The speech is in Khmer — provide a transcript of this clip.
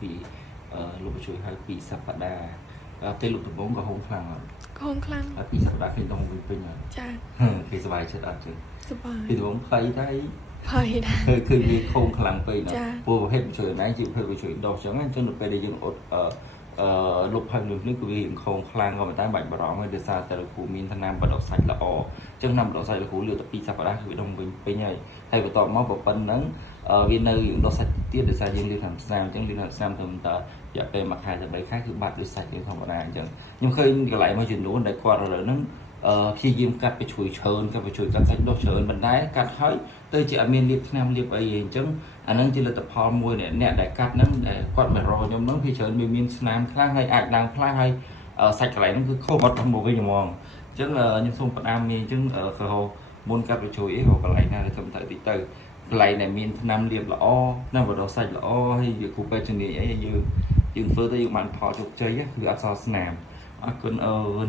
ពីលោកជួយឲ្យពីសប្តាហ៍ពេលលោកដំបងក៏ហូមខ្លាំងហើយពីសប្តាហ៍គេដងវិញពេញហើយចាគេសบายចិត្តអត់ទេសบายពីដំបងភ័យដែរគឺវាខំខ្លាំងពេកណាព្រោះប្រភេទជួយណែជាប្រភេទជួយដកចឹងអញ្ចឹងនៅពេលដែលយើងអត់លុបហើយនឹងគឺវាខំខ្លាំងក៏ប៉ុន្តែបាច់បារម្ភហើយដោយសារតែលោកគ្រូមានថ្នាំបដិសាច់ល្អអញ្ចឹងថ្នាំបដិសាច់លោកគ្រូលើតែ2សប្តាហ៍គឺវាដងវិញពេញហើយបន្ទាប់មកប៉ុណ្ណឹងវានៅយើងដកសាច់ទៀតដោយសារយើងលាបថ្នាំស្នាមអញ្ចឹងលាបថ្នាំស្នាមទៅតរយៈពេល1ខែទៅ3ខែគឺបាត់ដោយសាច់ធម្មតាអញ្ចឹងខ្ញុំឃើញកន្លែងមួយចំនួនដែលគាត់ឥឡូវហ្នឹងព្យាយាមកាត់ទៅជួយច្រើនកាត់ទៅជួយកាត់សាច់ដុសច្រើនមិនដែរកាត់ហើយទៅជាអត់មានលាបថ្នាំលាបអីអញ្ចឹងអាហ្នឹងជាលទ្ធផលមួយអ្នកដែលកាត់ហ្នឹងដែលគាត់មករកខ្ញុំហ្នឹងភាគច្រើនមានស្នាមខ្លាំងហើយអាចឡើងផ្លាស់ហើយសាច់កន្លែងហ្នឹងគឺខូចបាត់មកវិញហ្មងអញ្ចឹងខ្ញុំសូមផ្ដាំនេះអញ្ចឹងក៏មុនកាត់ទៅជួយអីរកកន្លែងណាដែលខ្ញុំទៅតិចទៅកន្លែងដែលមានថ្នាំលាបល្អថ្នាំបដិសាច់ល្អហើយវាគ្រូពេទ្យជំនាញអីយើងធ្វើទៅយើងបានផលជោគជ័យគឺអត់សល់ស្នាមអរគុណអូន